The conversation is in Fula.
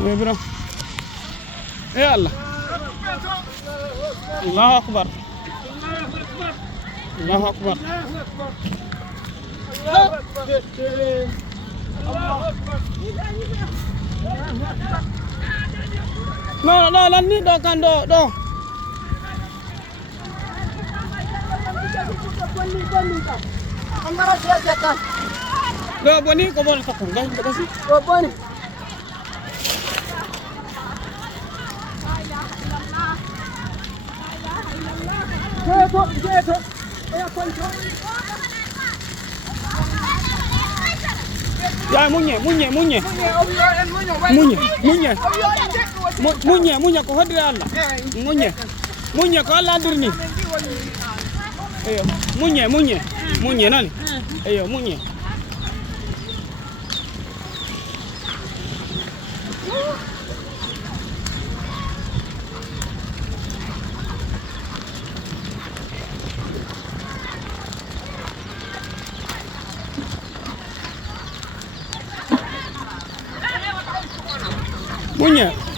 bro. Allah. Allahu akbar. Allahu akbar. No, lan ni do kan do. Do boni ko bon takon dah kasi. Do boni. Jeto. Ya munye. Munye ko hodire Allah. Munye ko Allah dirni. Ayo, munye nani? Ayo, munye. Munye.